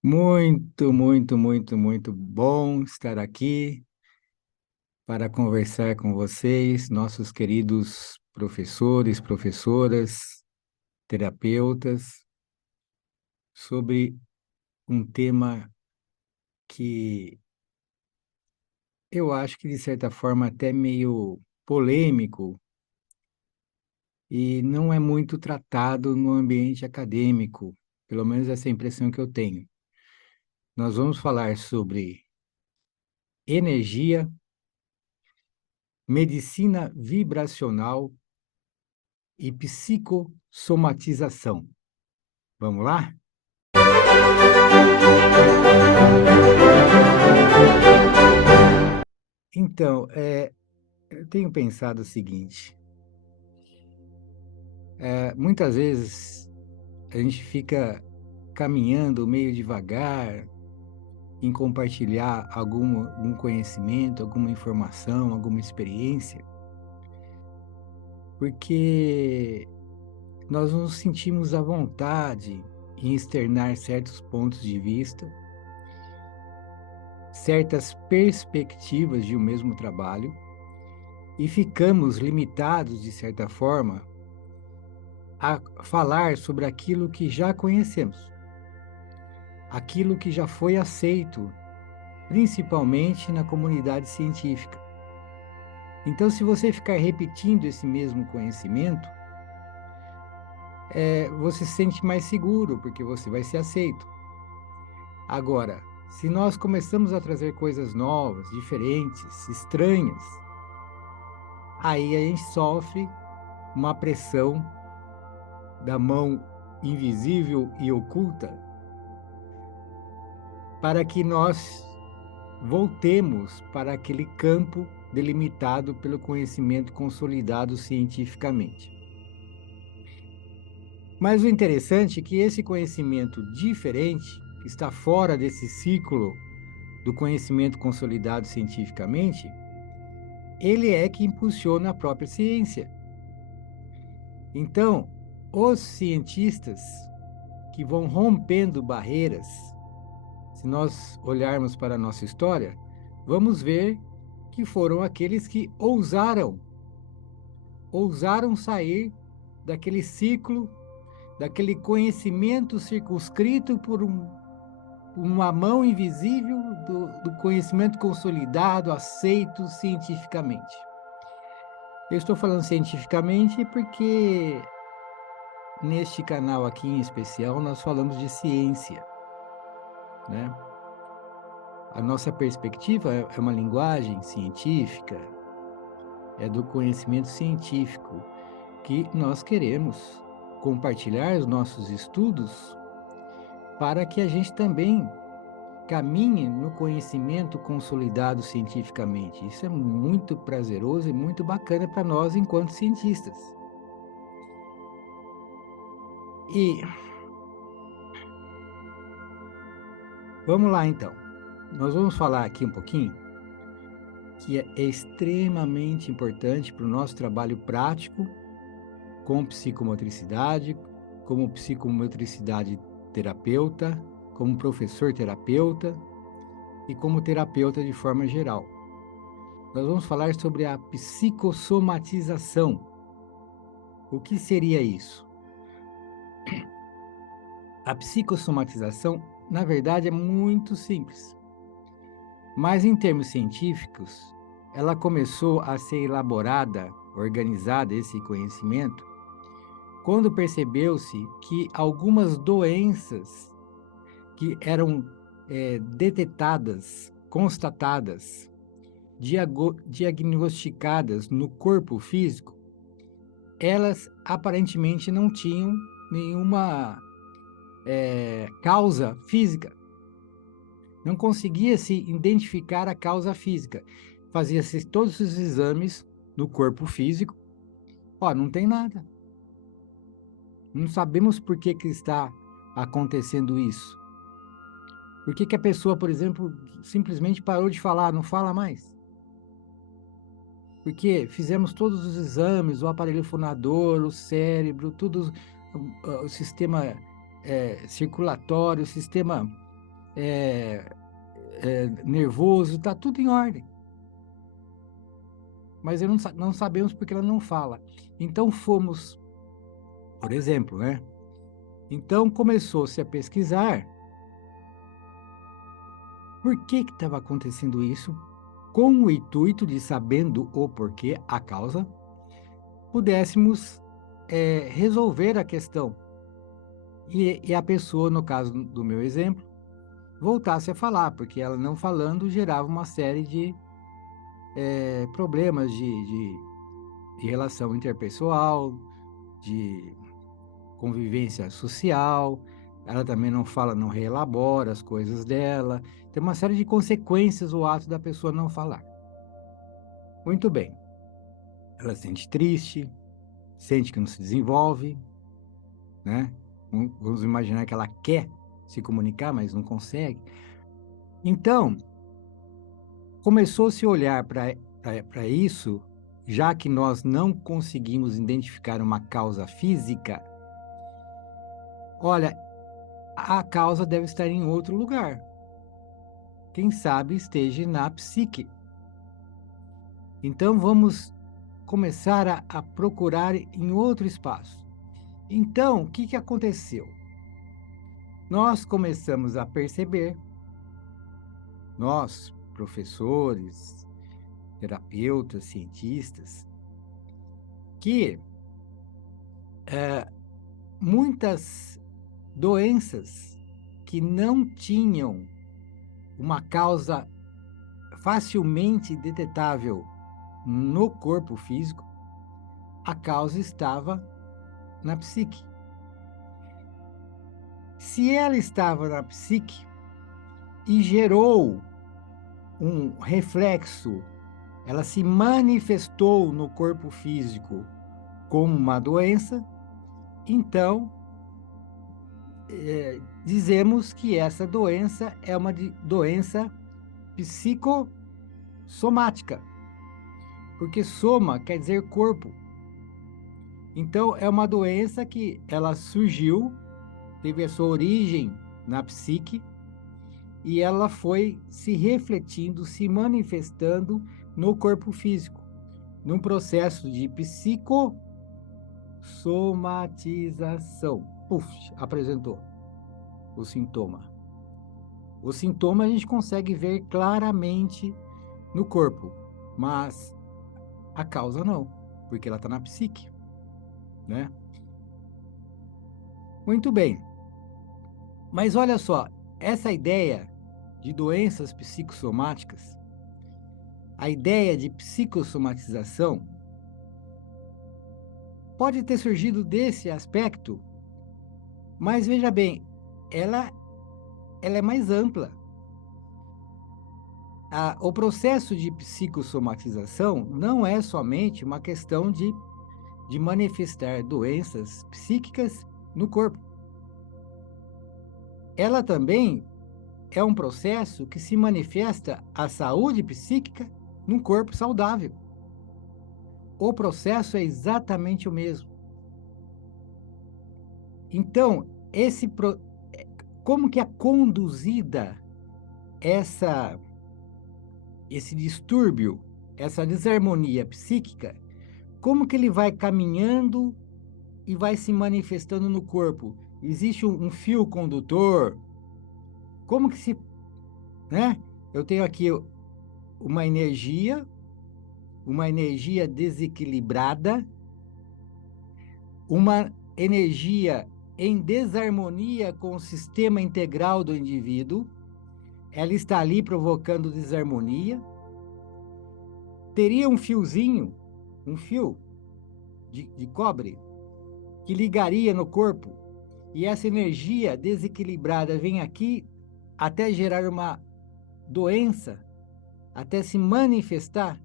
Muito bom estar aqui para conversar com vocês, nossos queridos professores, professoras, terapeutas, sobre um tema que eu acho que, de certa forma, até meio polêmico e não é muito tratado no ambiente acadêmico, pelo menos essa é a impressão que eu tenho. Nós vamos falar sobre energia, medicina vibracional e psicossomatização. Vamos lá? Então, eu tenho pensado o seguinte, muitas vezes a gente fica caminhando meio devagar em compartilhar algum conhecimento, alguma informação, alguma experiência, porque nós nos sentimos à vontade em externar certos pontos de vista, certas perspectivas de um mesmo trabalho, e ficamos limitados, de certa forma, a falar sobre aquilo que já conhecemos, aquilo que já foi aceito, principalmente na comunidade científica. Então, se você ficar repetindo esse mesmo conhecimento, você se sente mais seguro, porque você vai ser aceito. Agora, se nós começamos a trazer coisas novas, diferentes, estranhas, aí a gente sofre uma pressão da mão invisível e oculta para que nós voltemos para aquele campo delimitado pelo conhecimento consolidado cientificamente. Mas o interessante é que esse conhecimento diferente, que está fora desse ciclo do conhecimento consolidado cientificamente, ele é que impulsiona a própria ciência. Então, os cientistas que vão rompendo barreiras, se nós olharmos para a nossa história, vamos ver que foram aqueles que ousaram sair daquele ciclo, daquele conhecimento circunscrito por uma mão invisível do conhecimento consolidado, aceito cientificamente. Eu estou falando cientificamente porque neste canal aqui em especial nós falamos de ciência, né? A nossa perspectiva é uma linguagem científica, é do conhecimento científico, que nós queremos compartilhar os nossos estudos para que a gente também caminhe no conhecimento consolidado cientificamente. Isso é muito prazeroso e muito bacana para nós enquanto cientistas. E vamos lá então. Nós vamos falar aqui um pouquinho que é extremamente importante para o nosso trabalho prático com psicomotricidade, como psicomotricidade terapeuta, como professor terapeuta e como terapeuta de forma geral. Nós vamos falar sobre a psicossomatização. O que seria isso? A psicossomatização, na verdade, é muito simples. Mas em termos científicos, ela começou a ser elaborada, organizada, esse conhecimento, quando percebeu-se que algumas doenças que eram detectadas, constatadas, diagnosticadas no corpo físico, elas aparentemente não tinham nenhuma causa física. Não conseguia se identificar a causa física. Fazia-se todos os exames no corpo físico. Ó, não tem nada. Não sabemos por que está acontecendo isso. Por que a pessoa, por exemplo, simplesmente parou de falar, não fala mais? Porque fizemos todos os exames, o aparelho fonador, o cérebro, tudo, o sistema circulatório, o sistema nervoso, está tudo em ordem. Mas não sabemos porque ela não fala. Então fomos, por exemplo, né? Então começou-se a pesquisar por que estava acontecendo isso, com o intuito de, sabendo o porquê, a causa, pudéssemos resolver a questão. E a pessoa, no caso do meu exemplo, voltasse a falar, porque ela não falando gerava uma série de problemas de relação interpessoal, de convivência social. Ela também não fala, não reelabora as coisas dela. Tem uma série de consequências o ato da pessoa não falar. Muito bem. Ela se sente triste, sente que não se desenvolve, né? Vamos imaginar que ela quer se comunicar, mas não consegue. Então, começou-se a olhar para isso, já que nós não conseguimos identificar uma causa física. Olha, a causa deve estar em outro lugar. Quem sabe esteja na psique. Então, vamos começar a procurar em outro espaço. Então, o que aconteceu? Nós começamos a perceber, nós, professores, terapeutas, cientistas, que muitas doenças que não tinham uma causa facilmente detetável no corpo físico, a causa estava na psique. Se ela estava na psique e gerou um reflexo, ela se manifestou no corpo físico como uma doença, então dizemos que essa doença é uma doença psicossomática, porque soma quer dizer corpo. Então, é uma doença que ela surgiu, teve a sua origem na psique, e ela foi se refletindo, se manifestando no corpo físico, num processo de psicossomatização. Puf, apresentou o sintoma. O sintoma a gente consegue ver claramente no corpo, mas a causa não, porque ela está na psique, né? Muito bem. Mas olha só, essa ideia de doenças psicossomáticas, a ideia de psicossomatização, pode ter surgido desse aspecto, mas veja bem, ela é mais ampla. O processo de psicossomatização não é somente uma questão de manifestar doenças psíquicas no corpo. Ela também é um processo que se manifesta a saúde psíquica num corpo saudável. O processo é exatamente o mesmo. Então, como que é conduzida esse distúrbio, essa desarmonia psíquica, como que ele vai caminhando e vai se manifestando no corpo? Existe um fio condutor? Como que né? Eu tenho aqui uma energia desequilibrada, uma energia em desarmonia com o sistema integral do indivíduo. Ela está ali provocando desarmonia. Teria um fiozinho, um fio de cobre, que ligaria no corpo, e essa energia desequilibrada vem aqui até gerar uma doença, até se manifestar.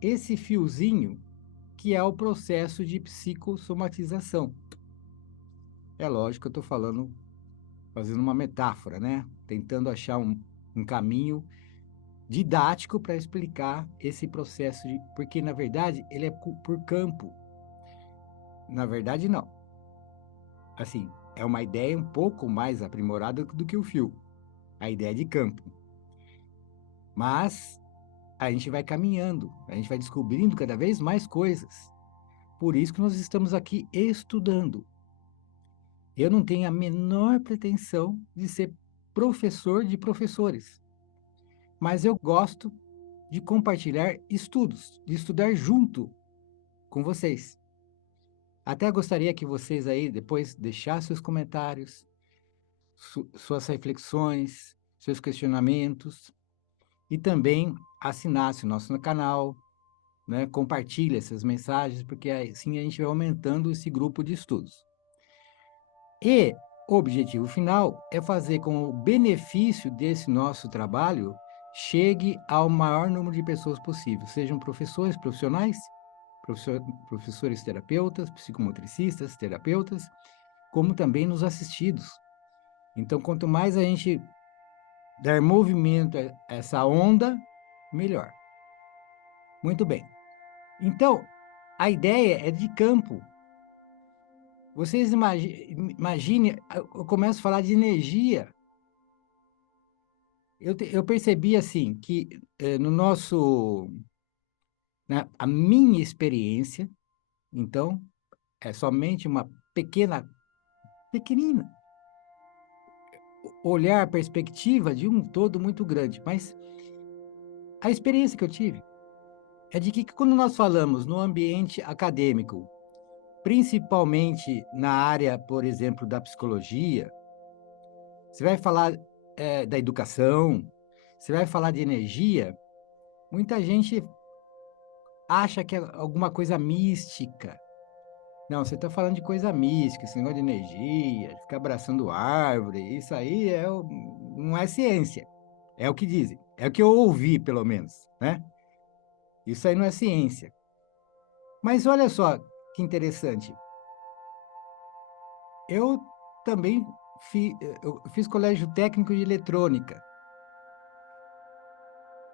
Esse fiozinho que é o processo de psicossomatização. É lógico que eu estou fazendo uma metáfora, né? Tentando achar um caminho didático para explicar esse processo, porque, na verdade, ele é por campo. Na verdade, não. assim, é uma ideia um pouco mais aprimorada do que o fio, a ideia de campo. Mas a gente vai caminhando, a gente vai descobrindo cada vez mais coisas. Por isso que nós estamos aqui estudando. Eu não tenho a menor pretensão de ser professor de professores, mas eu gosto de compartilhar estudos, de estudar junto com vocês. Até gostaria que vocês aí depois deixassem seus comentários, suas reflexões, seus questionamentos e também assinasse o nosso canal, né? Compartilhe essas mensagens, porque assim a gente vai aumentando esse grupo de estudos. E o objetivo final é fazer com que o benefício desse nosso trabalho chegue ao maior número de pessoas possível, sejam professores profissionais, professores terapeutas, psicomotricistas, terapeutas, como também nos assistidos. Então, quanto mais a gente dar movimento a essa onda, melhor. Muito bem. Então, a ideia é de campo. Vocês imaginem, eu começo a falar de energia. Eu percebi assim que no nosso, né, a minha experiência, então, é somente uma pequenina, olhar a perspectiva de um todo muito grande, mas a experiência que eu tive é de que quando nós falamos no ambiente acadêmico, principalmente na área, por exemplo, da psicologia, você vai falar da educação, você vai falar de energia, muita gente acha que é alguma coisa mística. Não, você está falando de coisa mística, esse negócio de energia, ficar abraçando árvore, isso aí não é ciência. É o que dizem. É o que eu ouvi, pelo menos, né? Isso aí não é ciência. Mas olha só que interessante. Eu também eu fiz colégio técnico de eletrônica.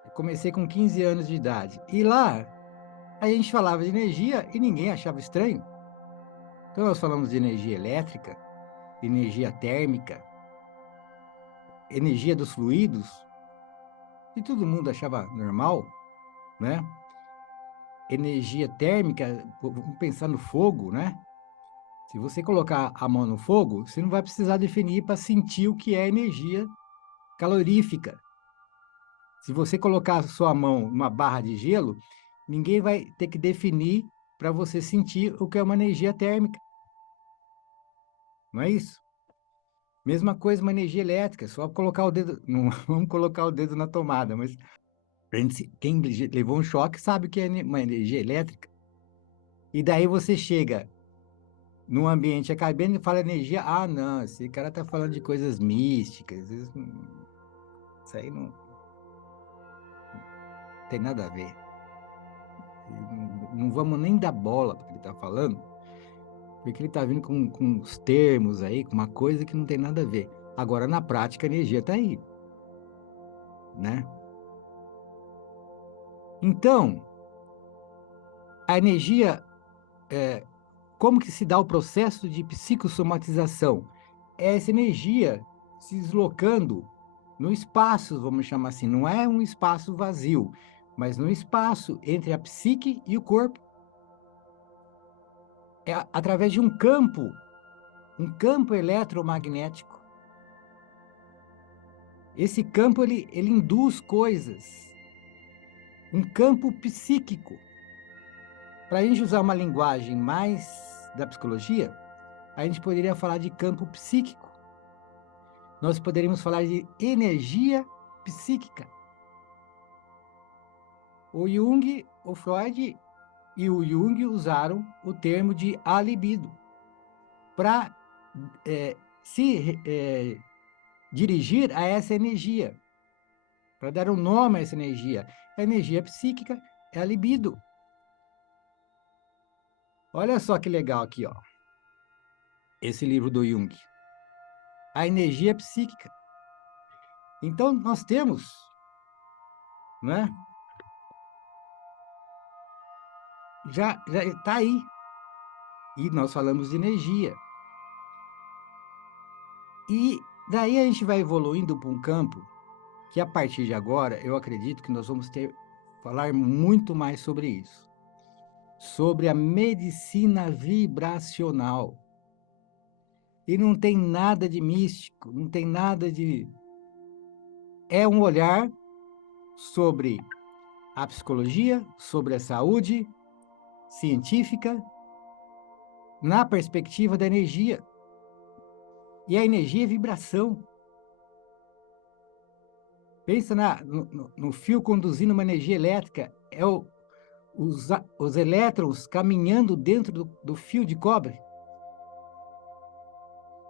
Eu comecei com 15 anos de idade. E lá, a gente falava de energia e ninguém achava estranho. Então, nós falamos de energia elétrica, energia térmica, energia dos fluidos, e todo mundo achava normal, né? Energia térmica, vamos pensar no fogo, né? Se você colocar a mão no fogo, você não vai precisar definir para sentir o que é energia calorífica. Se você colocar a sua mão numa barra de gelo, ninguém vai ter que definir para você sentir o que é uma energia térmica. Não é isso? Mesma coisa uma energia elétrica, só colocar o dedo, não vamos colocar o dedo na tomada, mas quem levou um choque sabe o que é uma energia elétrica. E daí você chega num ambiente acadêmico e fala energia, ah, não, esse cara está falando de coisas místicas, isso aí não tem nada a ver. Não vamos nem dar bola para o que ele está falando, porque ele está vindo com os termos aí, com uma coisa que não tem nada a ver. Agora, na prática, a energia está aí, né? Então, a energia, como que se dá o processo de psicossomatização? É essa energia se deslocando no espaço, vamos chamar assim, não é um espaço vazio, mas no espaço entre a psique e o corpo. É através de um campo eletromagnético. Esse campo, ele induz coisas, um campo psíquico. Para a gente usar uma linguagem mais da psicologia, a gente poderia falar de campo psíquico. Nós poderíamos falar de energia psíquica. O Jung, o Freud e o Jung usaram o termo de a libido para se dirigir a essa energia, para dar um nome a essa energia. A energia psíquica é a libido. Olha só que legal aqui, ó. Esse livro do Jung. A energia psíquica. Então, nós temos, né? Já está aí. E nós falamos de energia. E daí a gente vai evoluindo para um campo que, a partir de agora, eu acredito que nós vamos falar muito mais sobre isso. Sobre a medicina vibracional. E não tem nada de místico, não tem nada de... É um olhar sobre a psicologia, sobre a saúde científica, na perspectiva da energia. E a energia é vibração. Pensa no fio conduzindo uma energia elétrica, os elétrons caminhando dentro do fio de cobre.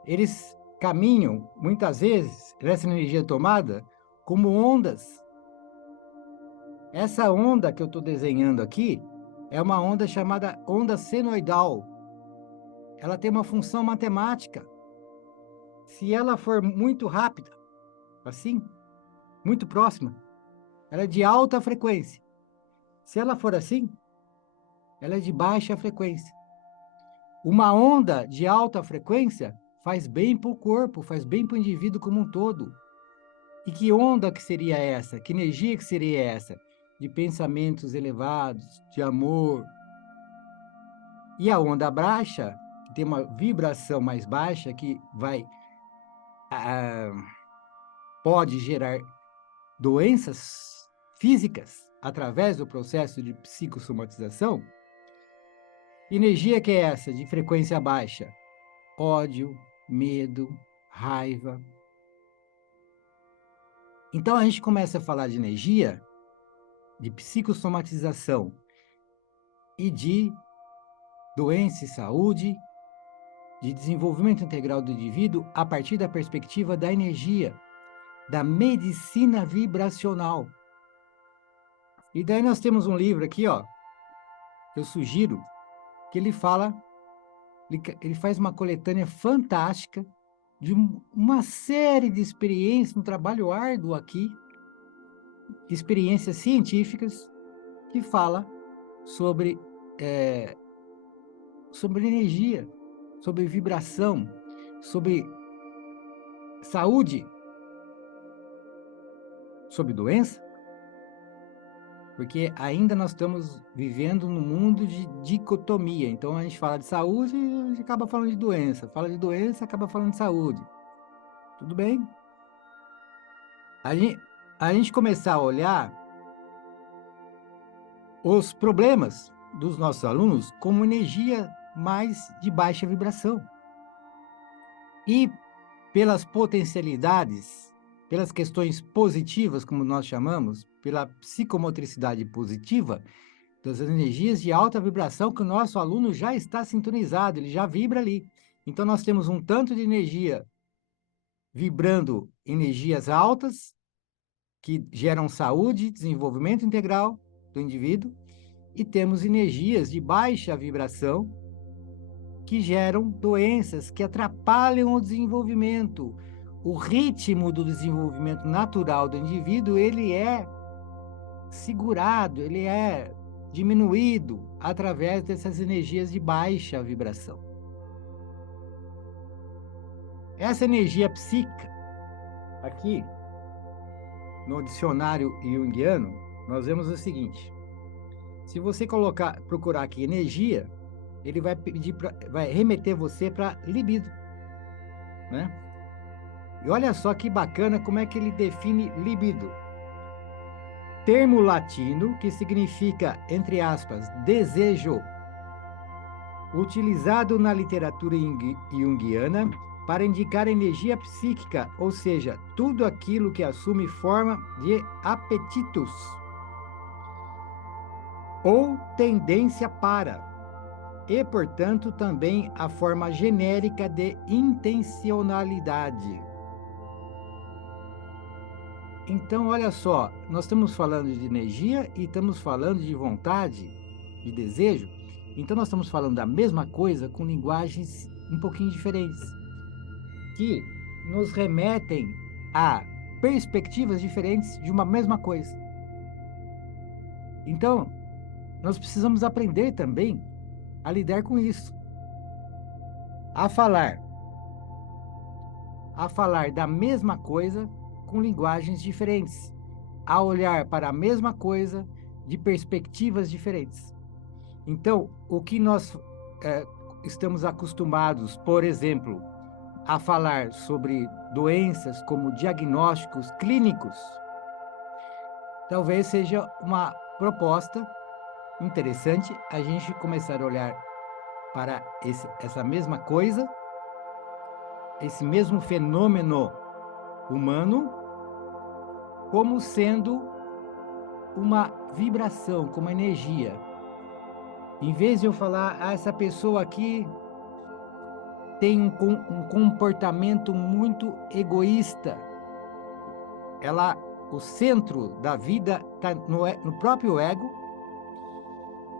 Eles caminham, muitas vezes, nessa energia tomada, como ondas. Essa onda que eu estou desenhando aqui é uma onda chamada onda senoidal. Ela tem uma função matemática. Se ela for muito rápida, assim, muito próxima, ela é de alta frequência. Se ela for assim, ela é de baixa frequência. Uma onda de alta frequência faz bem para o corpo, faz bem para o indivíduo como um todo. E que onda que seria essa? Que energia que seria essa? De pensamentos elevados, de amor. E a onda baixa, que tem uma vibração mais baixa, que pode gerar doenças físicas através do processo de psicossomatização. Energia que é essa, de frequência baixa? Ódio, medo, raiva. Então a gente começa a falar de energia, de psicossomatização e de doença e saúde, de desenvolvimento integral do indivíduo a partir da perspectiva da energia, da medicina vibracional. E daí nós temos um livro aqui, ó, que eu sugiro, que ele faz uma coletânea fantástica de uma série de experiências, um trabalho árduo aqui, experiências científicas, que fala sobre energia, sobre vibração, sobre saúde, sobre doença, porque ainda nós estamos vivendo num mundo de dicotomia. Então a gente fala de saúde e a gente acaba falando de doença, fala de doença, acaba falando de saúde. Tudo bem? A gente começar a olhar os problemas dos nossos alunos como energia mais de baixa vibração. E pelas potencialidades, pelas questões positivas, como nós chamamos, pela psicomotricidade positiva, das energias de alta vibração que o nosso aluno já está sintonizado, ele já vibra ali. Então, nós temos um tanto de energia vibrando energias altas, que geram saúde, desenvolvimento integral do indivíduo, e temos energias de baixa vibração, que geram doenças que atrapalham o desenvolvimento. O ritmo do desenvolvimento natural do indivíduo, ele é segurado, ele é diminuído através dessas energias de baixa vibração. Essa energia psíquica, aqui, no dicionário junguiano, nós vemos o seguinte: se você procurar aqui energia, ele vai remeter você para libido, né? E olha só que bacana como é que ele define libido. Termo latino que significa, entre aspas, desejo, utilizado na literatura junguiana para indicar energia psíquica, ou seja, tudo aquilo que assume forma de apetitos ou tendência para, e, portanto, também a forma genérica de intencionalidade. Então, olha só, nós estamos falando de energia e estamos falando de vontade, de desejo. Então, nós estamos falando da mesma coisa com linguagens um pouquinho diferentes, que nos remetem a perspectivas diferentes de uma mesma coisa. Então, nós precisamos aprender também a lidar com isso, a falar a falar da mesma coisa com linguagens diferentes, a olhar para a mesma coisa de perspectivas diferentes. Então, o que nós estamos acostumados, por exemplo, a falar sobre doenças como diagnósticos clínicos, talvez seja uma proposta interessante a gente começar a olhar para essa mesma coisa, esse mesmo fenômeno humano, como sendo uma vibração, como energia. Em vez de eu falar, essa pessoa aqui tem um comportamento muito egoísta, o centro da vida está no próprio ego,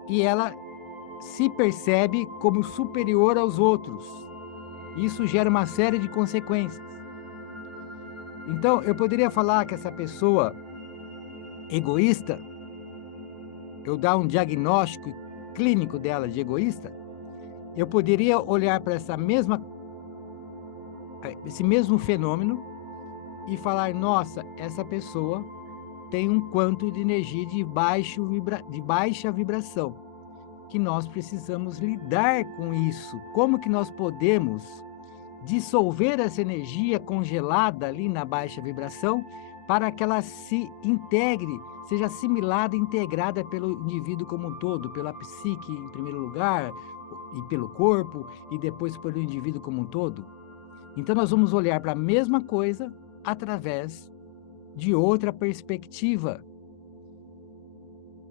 e ela se percebe como superior aos outros. Isso gera uma série de consequências. Então, eu poderia falar que essa pessoa egoísta, eu dar um diagnóstico clínico dela de egoísta, eu poderia olhar para esse mesmo fenômeno e falar, nossa, essa pessoa tem um quanto de energia de baixa vibração, que nós precisamos lidar com isso. Como que nós podemos dissolver essa energia congelada ali na baixa vibração para que ela se integre, seja assimilada, integrada pelo indivíduo como um todo, pela psique em primeiro lugar, e pelo corpo, e depois pelo indivíduo como um todo? Então nós vamos olhar para a mesma coisa através de outra perspectiva.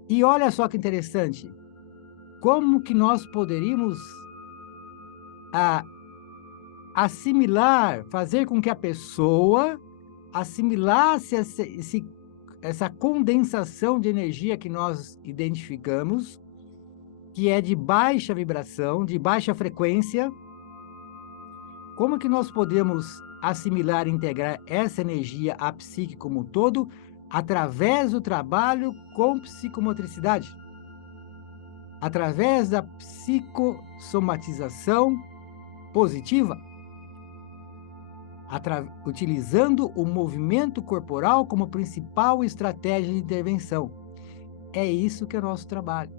E olha só que interessante, como que nós poderíamos assimilar, fazer com que a pessoa assimilasse essa condensação de energia que nós identificamos, que é de baixa vibração, de baixa frequência. Como que nós podemos assimilar e integrar essa energia à psique como um todo, através do trabalho com psicomotricidade? Através da psicossomatização positiva, utilizando o movimento corporal como principal estratégia de intervenção. É isso que é o nosso trabalho.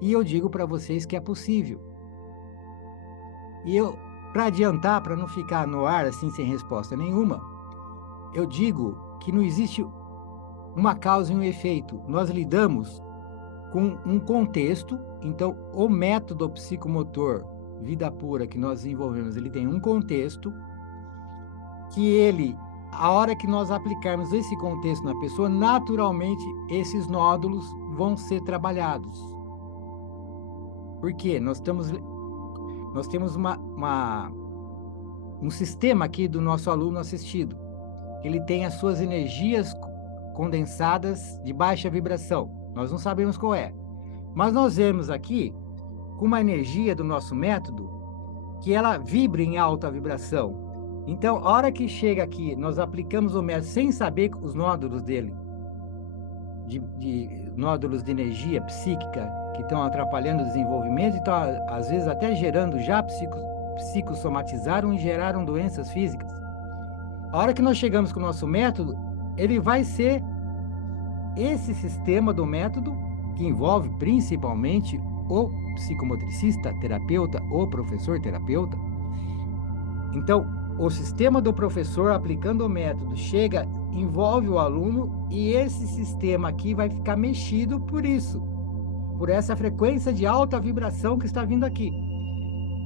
E eu digo para vocês que é possível. E para adiantar, para não ficar no ar assim sem resposta nenhuma, eu digo que não existe uma causa e um efeito. Nós lidamos com um contexto. Então, o método psicomotor Vida Pura que nós desenvolvemos, ele tem um contexto que a hora que nós aplicarmos esse contexto na pessoa, naturalmente esses nódulos vão ser trabalhados. Por quê? Nós temos um sistema aqui do nosso aluno assistido. Ele tem as suas energias condensadas de baixa vibração. Nós não sabemos qual é. Mas nós vemos aqui com uma energia do nosso método que ela vibra em alta vibração. Então, a hora que chega aqui, nós aplicamos o método sem saber os nódulos dele, de nódulos de energia psíquica que estão atrapalhando o desenvolvimento e estão, às vezes, até gerando, já psicossomatizaram e geraram doenças físicas. A hora que nós chegamos com o nosso método, ele vai ser esse sistema do método, que envolve principalmente o psicomotricista, terapeuta, o professor terapeuta. Então, o sistema do professor aplicando o método envolve o aluno, e esse sistema aqui vai ficar mexido por isso, por essa frequência de alta vibração que está vindo aqui.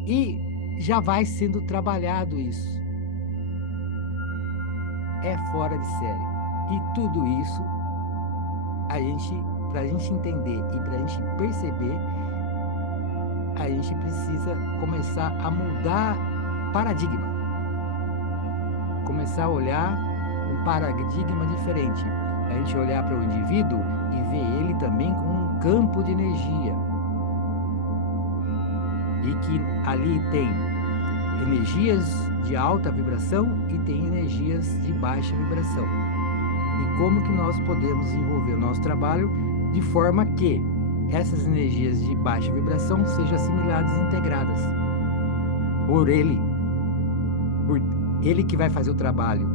E já vai sendo trabalhado isso. É fora de série. E tudo isso, para a gente entender e para a gente perceber, a gente precisa começar a mudar paradigma. Começar a olhar um paradigma diferente. A gente olhar para o indivíduo e ver ele também como um campo de energia. E que ali tem energias de alta vibração e tem energias de baixa vibração. E como que nós podemos desenvolver o nosso trabalho de forma que essas energias de baixa vibração sejam assimiladas e integradas por ele, por ele que vai fazer o trabalho.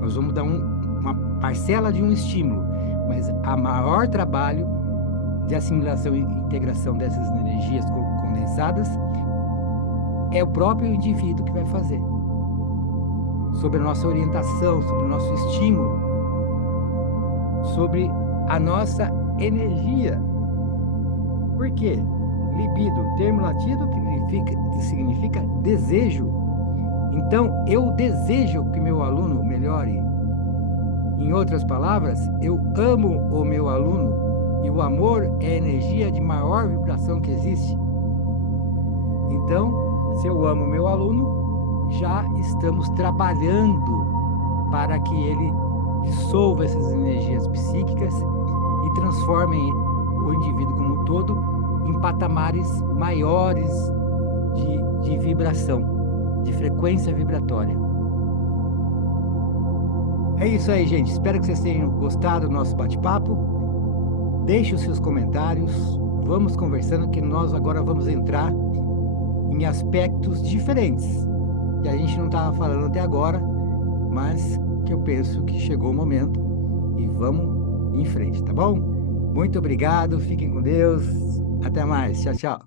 Nós vamos dar uma parcela de um estímulo, mas a maior trabalho de assimilação e integração dessas energias condensadas é o próprio indivíduo que vai fazer. Sobre a nossa orientação, sobre o nosso estímulo, sobre a nossa energia. Por quê? Libido, termo latino que significa desejo. Então, eu desejo que meu aluno melhore. Em outras palavras, eu amo o meu aluno e o amor é a energia de maior vibração que existe. Então, se eu amo meu aluno, já estamos trabalhando para que ele dissolva essas energias psíquicas e transforme o indivíduo como um todo em patamares maiores de vibração, de frequência vibratória. É isso aí, gente. Espero que vocês tenham gostado do nosso bate-papo. Deixe os seus comentários. Vamos conversando, que nós agora vamos entrar em aspectos diferentes, que a gente não estava falando até agora, mas que eu penso que chegou o momento e vamos em frente, tá bom? Muito obrigado, fiquem com Deus. Até mais. Tchau, tchau.